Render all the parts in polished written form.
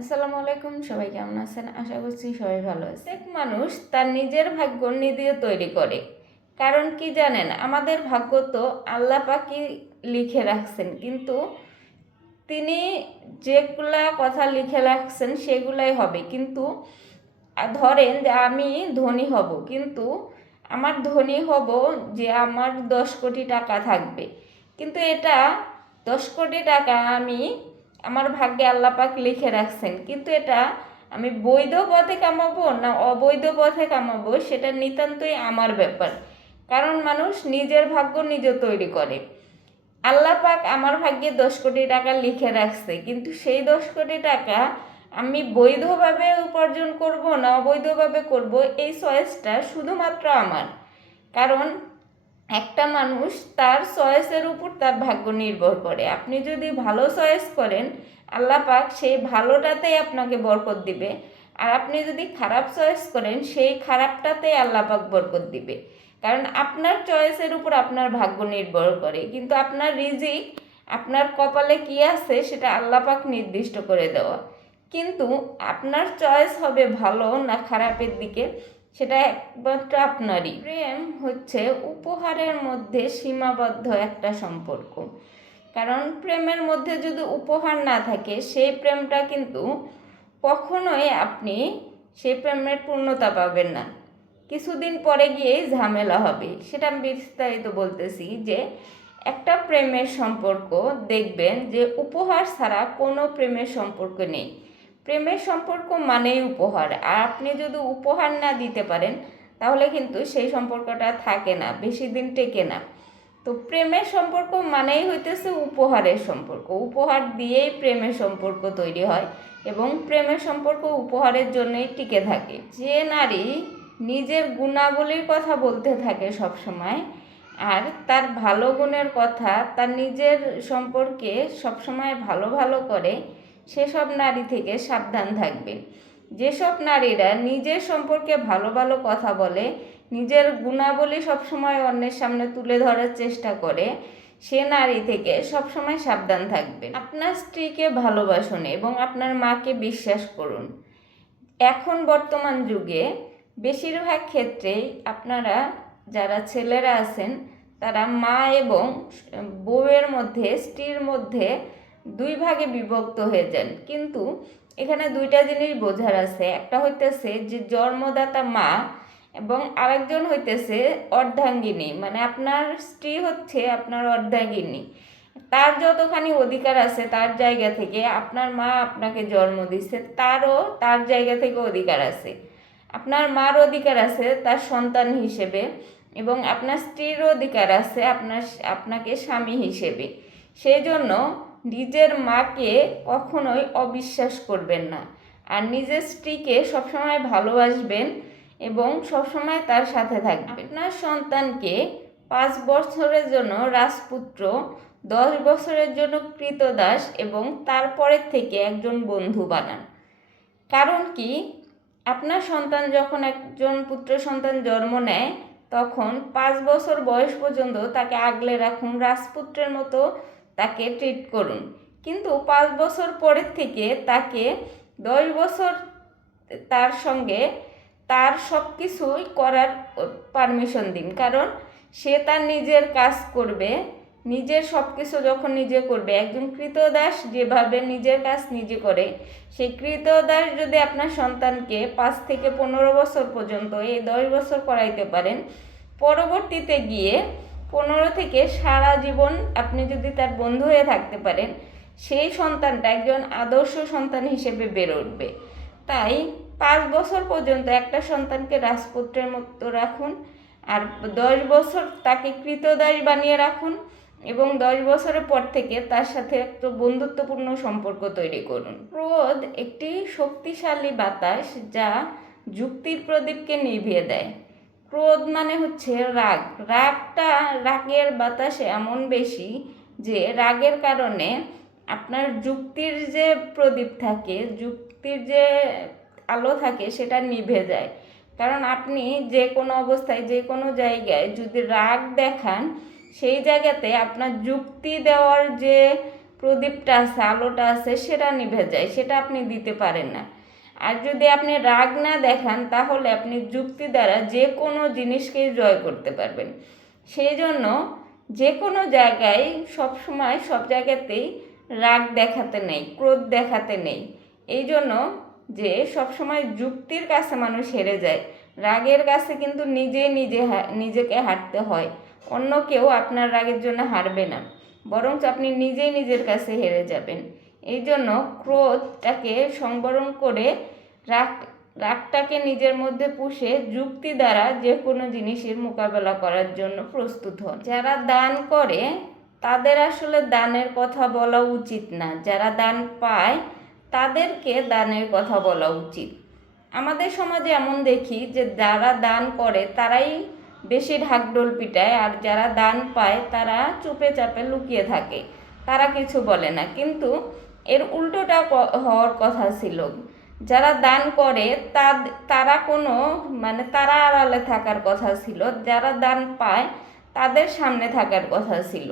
আসসালামু আলাইকুম, সবাই কেমন আছেন? আশা করছি সবাই ভালো আছে। এক মানুষ তার নিজের ভাগ্য নিজে তৈরি করে। কারণ কি জানেন, আমাদের ভাগ্য তো আল্লাহ পাকই লিখে রাখছেন, কিন্তু তিনি যেগুলা কথা লিখে রাখছেন সেগুলাই হবে। কিন্তু ধরেন যে আমি ধনী হব, কিন্তু আমার ধনী হব যে আমার 10 কোটি টাকা থাকবে, কিন্তু এটা 10 কোটি টাকা আমি আমার ভাগ্যে আল্লাপাক লিখে রাখছেন, কিন্তু এটা আমি বৈধ পথে কামাবো না অবৈধ পথে কামাবো সেটা নিতান্তই আমার ব্যাপার। কারণ মানুষ নিজের ভাগ্য নিজে তৈরি করে। আল্লাহ পাক আমার ভাগ্যে 10 কোটি টাকা লিখে রাখছে, কিন্তু সেই 10 কোটি টাকা আমি বৈধভাবে উপার্জন করব না অবৈধভাবে করব, এই চয়েসটা শুধুমাত্র আমার। কারণ একটা মানুষ তার চয়েসের উপর তার ভাগ্য নির্ভর করে। আপনি যদি ভালো চয়েস করেন, আল্লাহ পাক সেই ভালোটাতেই আপনাকে বরকত দিবে। আর আপনি যদি খারাপ চয়েস করেন, সেই খারাপটাতেই আল্লাহ পাক বরকত দিবে। কারণ আপনার চয়েসের উপর আপনার ভাগ্য নির্ভর করে, কিন্তু আপনার রিজিক, আপনার কপালে কি আছে সেটা আল্লাহ পাক নির্দিষ্ট করে দেওয়া। কিন্তু আপনার চয়েস হবে ভালো না খারাপের দিকে, সেটা একমাত্র আপনারই। প্রেম হচ্ছে উপহারের মধ্যে সীমাবদ্ধ একটা সম্পর্ক। কারণ প্রেমের মধ্যে যদি উপহার না থাকে, সেই প্রেমটা কিন্তু কখনোই আপনি সেই প্রেমের পূর্ণতা পাবেন না। কিছুদিন পরে গিয়েই ঝামেলা হবে। সেটা আমি বিস্তারিত বলতেছি যে একটা প্রেমের সম্পর্ক দেখবেন যে উপহার ছাড়া কোনো প্রেমের সম্পর্ক নেই। প্রেমের সম্পর্ক মানেই উপহার, আর আপনি যদি উপহার না দিতে পারেন তাহলে কিন্তু সেই সম্পর্কটা থাকে না, বেশি দিন টেকে না। তো প্রেমের সম্পর্ক মানেই হইতেছে উপহারের সম্পর্ক। উপহার দিয়েই প্রেমের সম্পর্ক তৈরি হয়, এবং প্রেমের সম্পর্ক উপহারের জন্যই টিকে থাকে। যে নারী নিজের গুণাবলীর কথা বলতে থাকে সব সময়, আর তার ভালো গুণের কথা তার নিজের সম্পর্কে সবসময় ভালো ভালো করে, সেসব নারী থেকে সাবধান থাকবেন। যেসব নারীরা নিজের সম্পর্কে ভালো ভালো কথা বলে, নিজের গুণাবলী সবসময় অন্যের সামনে তুলে ধরার চেষ্টা করে, সে নারী থেকে সবসময় সাবধান থাকবেন। আপনার স্ত্রীকে ভালোবাসুন এবং আপনার মাকে বিশ্বাস করুন। এখন বর্তমান যুগে বেশিরভাগ ক্ষেত্রেই আপনারা যারা ছেলেরা আছেন, তারা মা এবং বউয়ের মধ্যে, স্ত্রীর মধ্যে দুই ভাগে বিভক্ত হয়ে যান। কিন্তু এখানে দুইটা জিনিস বোঝার আছে। একটা হইতেছে যে জন্মদাতা মা, এবং আরেকজন হইতেছে অর্ধাঙ্গিনী, মানে আপনার স্ত্রী হচ্ছে আপনার অর্ধাঙ্গিনী। তার যতখানি অধিকার আছে তার জায়গা থেকে, আপনার মা আপনাকে জন্ম দিচ্ছে, তারও তার জায়গা থেকে অধিকার আছে। আপনার মার অধিকার আছে তার সন্তান হিসেবে, এবং আপনার স্ত্রীর অধিকার আছে আপনাকে স্বামী হিসেবে। সেই জন্য নিজের মাকে কখনোই অবিশ্বাস করবেন না, আর নিজের স্ত্রীকে সবসময় ভালোবাসবেন এবং সবসময় তার সাথে থাকবেন। আপনার সন্তানকে 5 বছরের জন্য রাজপুত্র, 10 বছরের জন্য কৃতদাস, এবং তারপরের থেকে একজন বন্ধু বানান। কারণ কি, আপনার সন্তান যখন একজন পুত্র সন্তান জন্ম নেয়, তখন 5 বছর বয়স পর্যন্ত তাকে আগলে রাখুন, রাজপুত্রের মতো তাকে ট্রিট করুন। কিন্তু 5 বছর পরের থেকে তাকে 10 বছর তার সঙ্গে তার সব কিছুই করার পারমিশন দিন। কারণ সে তার নিজের কাজ করবে, নিজের সব কিছু যখন নিজে করবে। একজন কৃতদাস যেভাবে নিজের কাজ নিজে করে, সেই কৃতদাস যদি আপনার সন্তানকে 5 থেকে 15 বছর পর্যন্ত এই 10 বছর করাইতে পারেন, পরবর্তীতে গিয়ে 15 থেকে সারা জীবন আপনি যদি তার বন্ধু হয়ে থাকতে পারেন, সেই সন্তানটা একজন আদর্শ সন্তান হিসেবে বেড়ে উঠবে। তাই 5 বছর পর্যন্ত একটা সন্তানকে রাজপুত্রের মতো রাখুন, আর 10 বছর তাকে কৃতদাস বানিয়ে রাখুন, এবং 10 বছরের পর থেকে তার সাথে একটা বন্ধুত্বপূর্ণ সম্পর্ক তৈরি করুন। ক্রোধ একটি শক্তিশালী বাতাস যা যুক্তির প্রদীপকে নিভিয়ে দেয়। ক্রোধ মানে হচ্ছে রাগ। রাগের বাতাস এমন বেশি যে রাগের কারণে আপনার যুক্তির যে প্রদীপ থাকে, যুক্তির যে আলো থাকে, সেটা নিভে যায়। কারণ আপনি যে কোনো অবস্থায়, যে কোনো জায়গায় যদি রাগ দেখান, সেই জায়গাতে আপনার যুক্তি দেওয়ার যে প্রদীপটা আছে, আলোটা আছে, সেটা নিভে যায়, সেটা আপনি দিতে পারেন না। আর যদি আপনি রাগ না দেখান তাহলে আপনি যুক্তি দ্বারা যে কোনো জিনিসকেই জয় করতে পারবেন। সেই জন্য যে কোনো জায়গায় সবসময় সব জায়গাতেই রাগ দেখাতে নেই, ক্রোধ দেখাতে নেই। এই জন্য যে সবসময় যুক্তির কাছে মানুষ হেরে যায়, রাগের কাছে কিন্তু নিজেকে হারতে হয়। অন্য কেউ আপনার রাগের জন্য হারবে না, বরঞ্চ আপনি নিজেই নিজের কাছে হেরে যাবেন। এই জন্য ক্রোধটাকে সংবরণ করে রাগটাকে নিজের মধ্যে পুষে যুক্তি দ্বারা যে কোনো জিনিসের মোকাবেলা করার জন্য প্রস্তুত হন। যারা দান করে তাদের আসলে দানের কথা বলা উচিত না, যারা দান পায় তাদেরকে দানের কথা বলা উচিত। আমাদের সমাজে এমন দেখি যে যারা দান করে তারাই বেশি ঢাকঢোল পিটায়, আর যারা দান পায় তারা চুপে চাপে লুকিয়ে থাকে, তারা কিছু বলে না। কিন্তু এর উল্টোটা হওয়ার কথা ছিল। যারা দান করে তারা কোনো তারা আড়ালে থাকার কথা ছিল, যারা দান পায় তাদের সামনে থাকার কথা ছিল।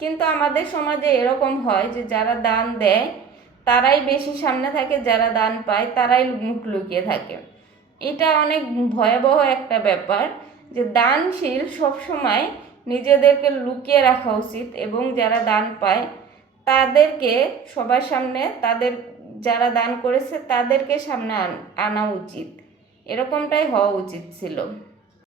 কিন্তু আমাদের সমাজে এরকম হয় যে যারা দান দেয় তারাই বেশি সামনে থাকে, যারা দান পায় তারাই মুখ লুকিয়ে থাকে। এটা অনেক ভয়াবহ একটা ব্যাপার যে দানশীল সবসময় নিজেদেরকে লুকিয়ে রাখা উচিত, এবং যারা দান পায় তাদেরকে সবার সামনে, যারা দান করেছে তাদেরকে সামনে আনা উচিত। এরকমটাই হওয়া উচিত ছিল।